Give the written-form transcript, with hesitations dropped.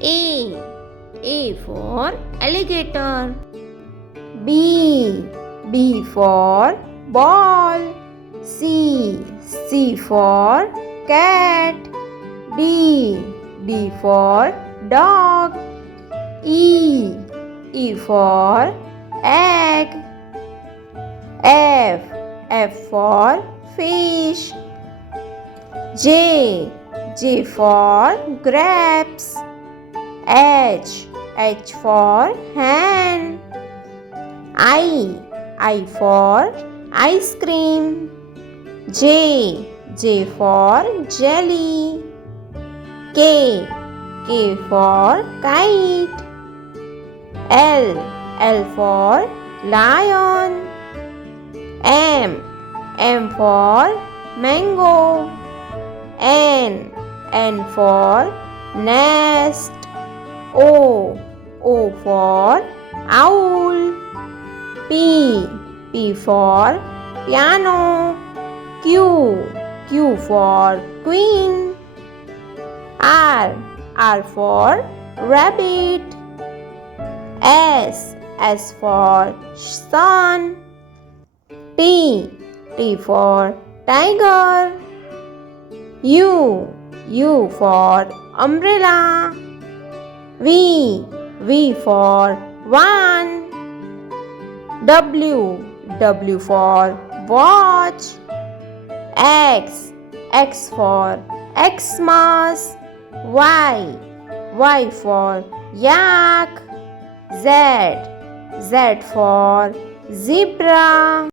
A for alligator. B for ball. C for cat. D for dog. E for egg. F for fish. J for grapes. H for hen. I for ice cream. J for jelly. K for kite. L for lion. M for mango. N for nest. O for owl. P for piano. Q for queen. R for rabbit. S for sun. T for tiger. U for umbrella. V for van. W for watch. X for Xmas. Y for yak. Z for zebra.